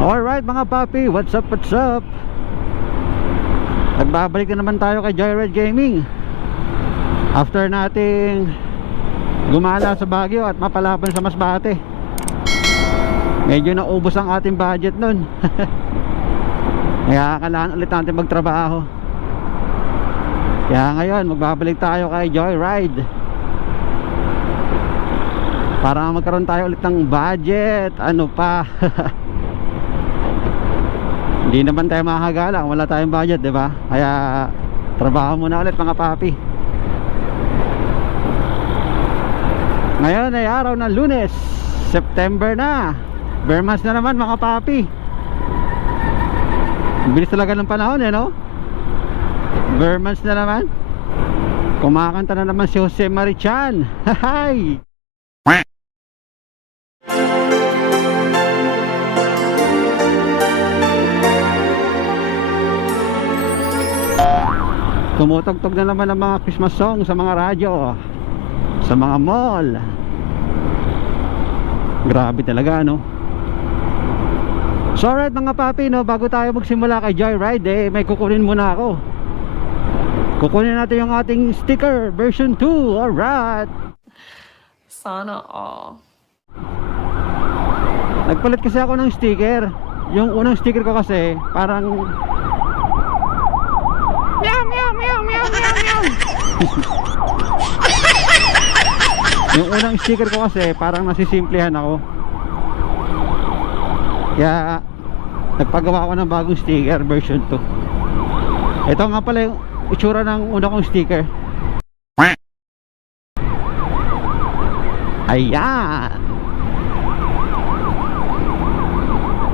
Alright mga papi, what's up, what's up? Nagbabalik na naman tayo kay Joyride Gaming. After nating gumala sa Baguio at mapalaban sa Masbate, medyo naubos ang ating budget nun. Kaya kailangan ulit natin magtrabaho. Kaya ngayon magbabalik tayo kay Joyride para magkaroon tayo ulit ng budget. Ano pa? Hindi naman tayo makakagala kung wala tayong budget, di ba? Kaya trabaho muna ulit mga papi. Ngayon ay araw ng Lunes, September na. Bermas na naman mga papi. Bilis talaga ng panahon eh, no? Bermas na naman. Kumakanta na naman si Jose Marichan. Hahay! Tumutugtog na naman ang mga Christmas song sa mga radyo, sa mga mall. Grabe talaga, no? So alright mga papi, no, bago tayo magsimula kay Joyride, may kukunin muna ako. Kukunin natin yung ating sticker version 2. Alright. Sana all. Nagpalit kasi ako ng sticker. Yung unang sticker ko kasi parang meow meow meow meow meow meow. Yung unang sticker ko kasi parang nasisimplehan ako. Kaya nagpagawa ako ng bagong sticker version 2. Ito nga pala yung itsura ng una kong sticker. Ayan.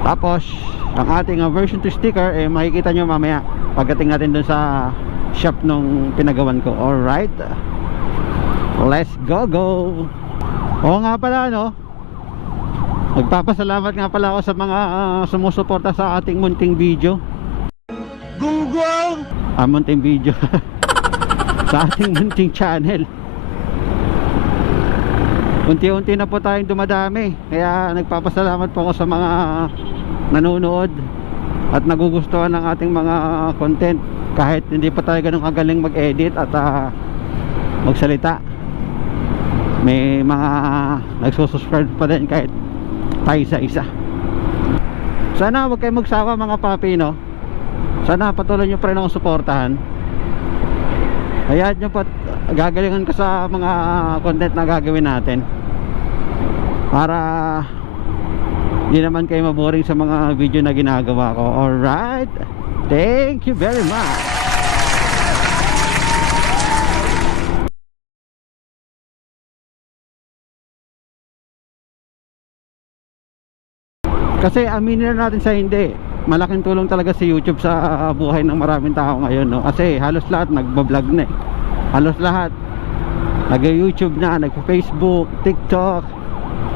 Tapos ang ating version 2 sticker makikita nyo mamaya pagdating natin dun sa shop nung pinagawan ko. Alright, let's go. Oo nga pala, no, magpapasalamat nga pala ako sa mga sumusuporta sa ating munting video. Gunggong! Munting video. Sa ating munting channel. Unti-unti na po tayong dumadami. Kaya nagpapasalamat po ako sa mga nanonood at nagugustuhan ng ating mga content. Kahit hindi pa tayo ganun kagaling mag-edit at magsalita, may mga nagsusubscribe pa din kahit tayo isa-isa. Sana huwag kayo magsawa mga papi, no? Sana patuloy nyo pa rin akong suportahan. Hayaan nyo pa, gagalingan ko sa mga content na gagawin natin para hindi naman kayo maboring sa mga video na ginagawa ko. Alright, thank you very much. Kasi aminin na natin sa hindi, malaking tulong talaga si YouTube sa buhay ng maraming tao ngayon, no? Kasi halos lahat nagbablog na eh. Halos lahat nag-YouTube na, nag-Facebook, TikTok,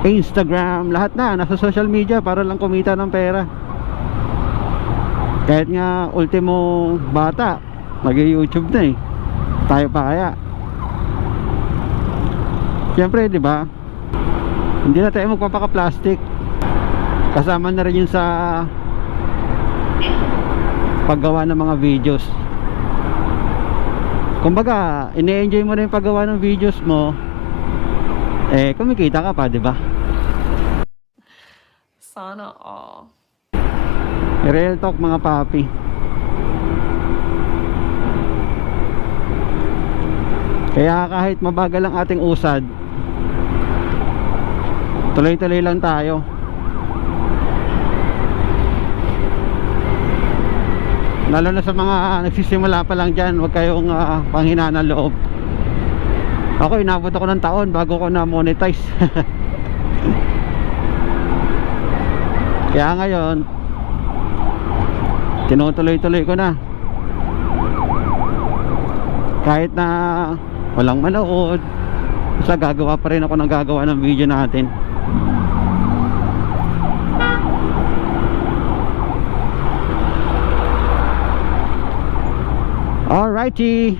Instagram, lahat na nasa social media para lang kumita ng pera. Kahit nga ultimo bata nag-YouTube na eh, tayo pa kaya? Siyempre, di ba? Hindi na tayo magpapaka-plastic. Kasama na rin yun sa paggawa ng mga videos. Kumbaga, ini-enjoy mo na yung paggawa ng videos mo, kumikita ka pa, di ba? Sana all. Real talk mga papi. Kaya kahit mabagal ang ating usad, tuloy-tuloy lang tayo. Lalo na sa mga nagsisimula pa lang dyan, huwag kayong panghinaan ng loob. Ako, inabot ako ng taon bago ko na monetize. Kaya ngayon tinutuloy-tuloy ko na. Kahit na walang manood, basta gagawa pa rin ako ng gagawa ng video natin. Alrighty.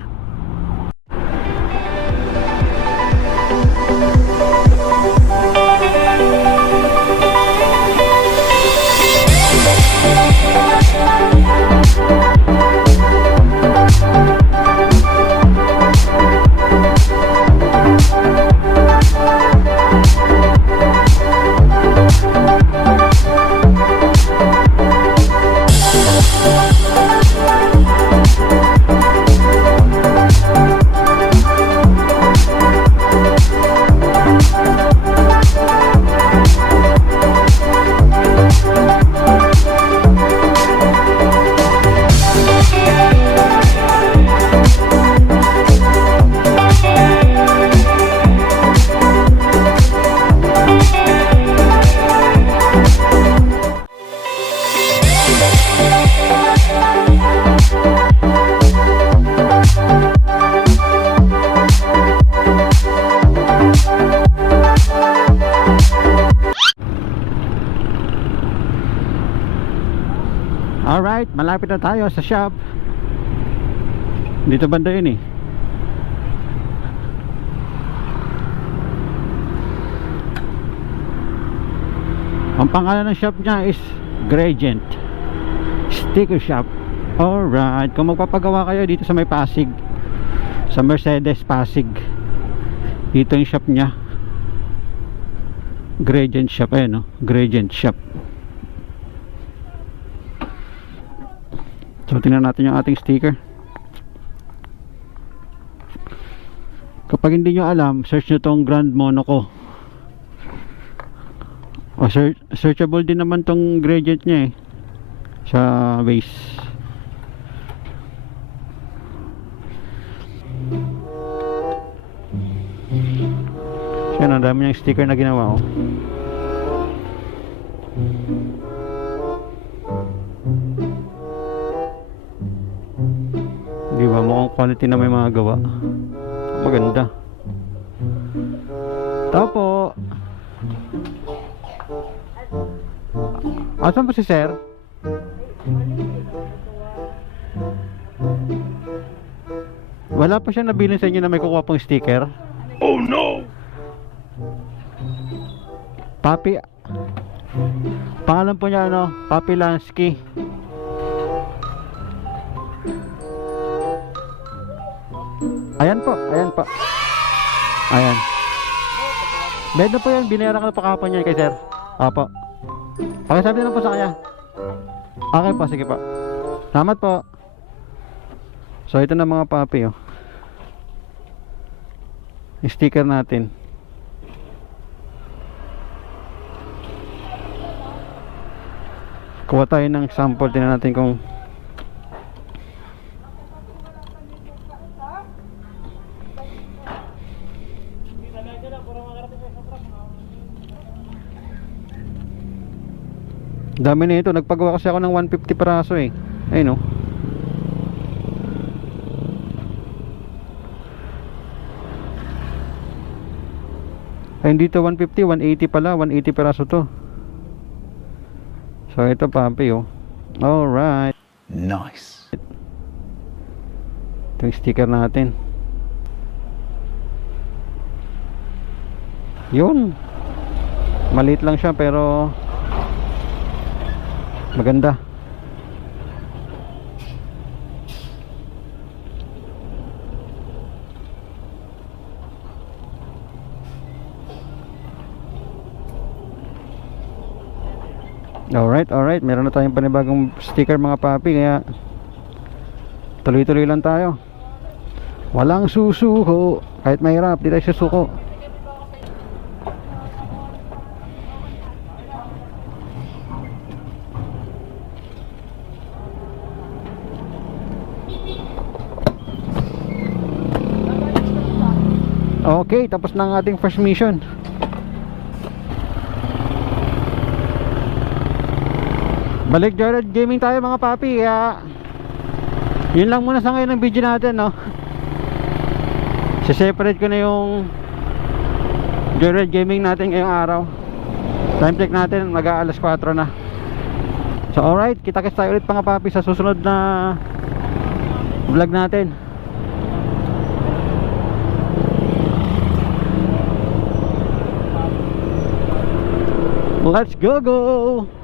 Alright, malapit na tayo sa shop. Dito banda yun eh. Ang pangalan ng shop niya is Gradient Sticker Shop. Alright, kung magpapagawa kayo dito sa may Pasig, sa Mercedes Pasig, dito yung shop niya. Gradient Shop, ayan o, Gradient Shop. So tingnan natin yung ating sticker. Kapag hindi nyo alam, search nyo tong Grand Monaco. O searchable din naman tong gradient nya eh, sa base. So yan, ang dami niyang sticker na ginawa oh. Di ba, mukhang quality na may mga gawa. Maganda. Tapo. Asan po si sir? Wala pa siya nabilin sa inyo na may kukuha pong sticker? Oh no! Papi. Pangalan po niya ano? Papi Lansky. Ayan po, ayan po. Ayan. Bed na po yan, binayaran ka na pa kapon niya kay sir. Opo. Pakisabi lang po sa kanya. Okay po, sige po. Salamat po. So ito na mga papi oh. Yung sticker natin. Kuha tayo ng sample, tingnan natin kung dami na ito. Nagpagawa kasi ako ng 150 peraso eh. Ayun oh. Ay hindi to 150, 180 pala. 180 peraso to. So ito papi oh. Alright. Nice. Ito yung sticker natin. Yun. Maliit lang siya pero maganda. Alright, meron na tayong panibagong sticker mga papi, kaya tuloy-tuloy lang tayo. Walang susuko, kahit mahirap, di tayo susuko. Okay, tapos na ang ating first mission. Balik Joyride Gaming tayo mga papi, kaya yun lang muna sa ngayon ng video natin, no? Separate ko na yung Joyride Gaming natin ngayong araw. Time check natin, mag-aalas 4 na. So alright, kita-kits tayo ulit mga papi sa susunod na vlog natin. Let's go!